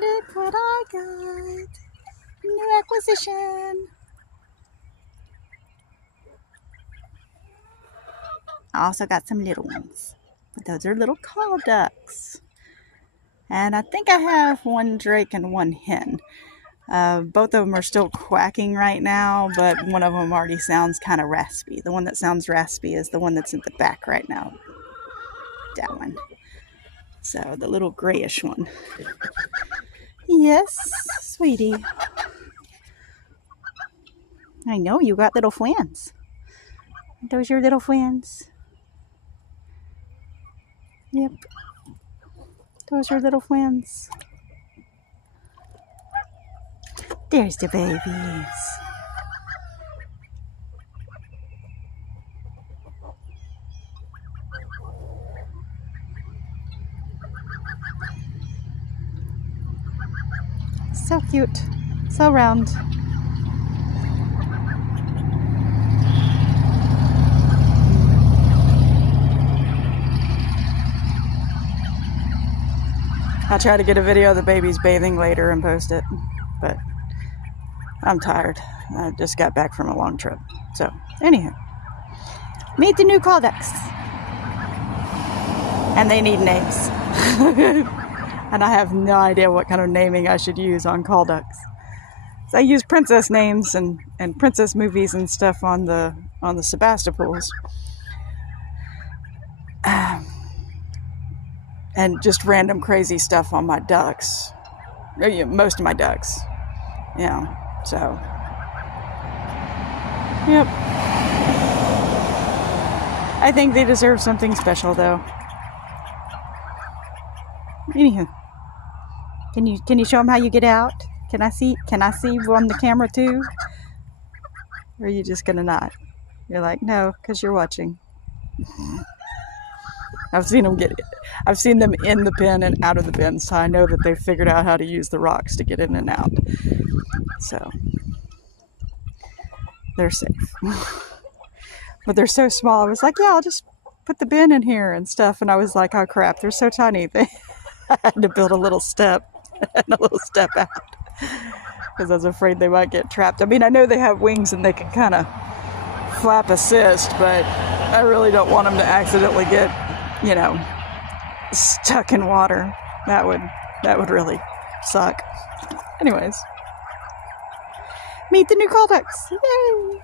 Look what I got. New acquisition. I also got some little ones. Those are little call ducks. And I think I have one drake and one hen. Both of them are still quacking right now, but one of them already sounds kind of raspy. The one that sounds raspy is the one that's in the back right now. That one. So the little grayish one. Yes, sweetie. I know you got little friends. Those your little friends? Yep. Those are little friends. There's the babies. So cute. So round. I'll try to get a video of the babies bathing later and post it, but I'm tired. I just got back from a long trip. So, anyhow, meet the new call ducks. And they need names. And I have no idea what kind of naming I should use on call ducks. So I use princess names and princess movies and stuff on the Sebastopools. And just random crazy stuff on my ducks. Most of my ducks. Yeah, so. Yep. I think they deserve something special, though. Anywho, can you show them how you get out? Can I see on the camera too? Or are you just gonna not? You're like, no, because you're watching. I've seen them in the pen and out of the pen, so I know that they've figured out how to use the rocks to get in and out. So they're safe. But they're so small. I was like, yeah, I'll just put the bin in here and stuff. And I was like, oh crap, they're so tiny. I had to build a little step and a little step out because I was afraid they might get trapped. I mean, I know they have wings and they can kind of flap assist, but I really don't want them to accidentally get, stuck in water. That would really suck. Anyways, meet the new call ducks. Yay!